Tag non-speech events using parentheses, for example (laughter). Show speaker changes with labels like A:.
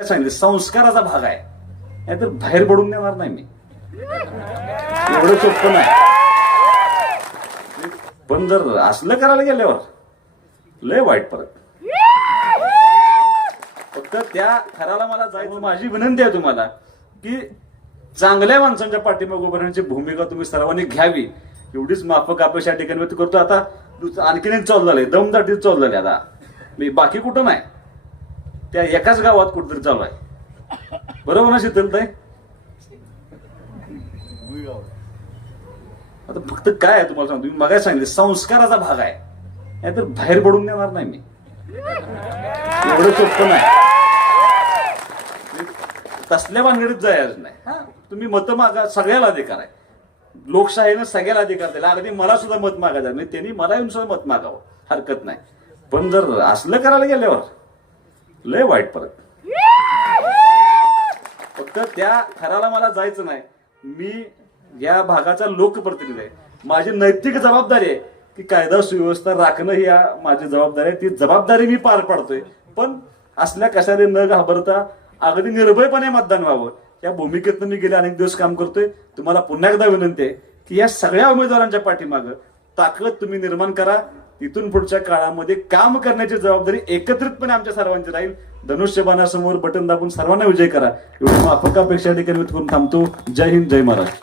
A: काय सांगितलं? संस्काराचा भाग आहे. नाहीतर बाहेर पडून देणार नाही मी. एवढं सोपं नाही. पण जर असलं करायला गेल्यावर लय वाईट परत फक्त त्या थराला मला जायचं माझी विनंती आहे तुम्हाला की चांगल्या माणसांच्या पाठीमागे उभं राहण्याची भूमिका तुम्ही सर्वांनी घ्यावी. एवढीच माफक अपेक्षा या ठिकाणी व्यक्त करतो. आता आणखीन एक चालू झालंय. दमदाटीत चालू झाले आता. मी बाकी कुठं नाही. त्या एकाच गावात कुठतरी चालू आहे. बरोबर ना शीतलताई आता फक्त काय आहे तुम्हाला सांगतो? मी मगाच सांगितलं संस्काराचा भाग आहे. नाहीतर बाहेर पडून देणार नाही मी. एवढं सोपं नाही. तसल्या भानगडीत जायच नाही. हा, तुम्ही मतं मागा सगळ्याला अधिकार आहे. लोकशाहीनं सगळ्याला अधिकार दिला. अगदी मला सुद्धा मत मागायचं नाही त्यांनी मला येऊन सुद्धा मत मागावं. हरकत नाही. पण जर असलं करायला गेल्यावर लय वाईट परत. (laughs) फक्त त्या थराला मला जायचं नाही. मी या भागाचा लोकप्रतिनिधी आहे. माझी नैतिक जबाबदारी आहे की कायदा सुव्यवस्था राखणं ही माझी जबाबदारी आहे. ती जबाबदारी मी पार पाडतोय. पण असल्या कशाने न घाबरता अगदी निर्भयपणे मतदान व्हावं. या भूमिकेतनं मी गेले अनेक दिवस काम करतोय. तुम्हाला पुन्हा एकदा विनंती आहे की या सगळ्या उमेदवारांच्या पाठीमागं ताकद तुम्ही निर्माण करा. इथून पुढच्या काळामध्ये काम करण्याची जबाबदारी एकत्रितपणे आमच्या सर्वांची राहील. धनुष्यबाणासमोर बटन दाबून सर्वांना विजय करा. एवढी माफकापेक्षा ठिकाणी करून थांबतो. जय हिंद जय महाराज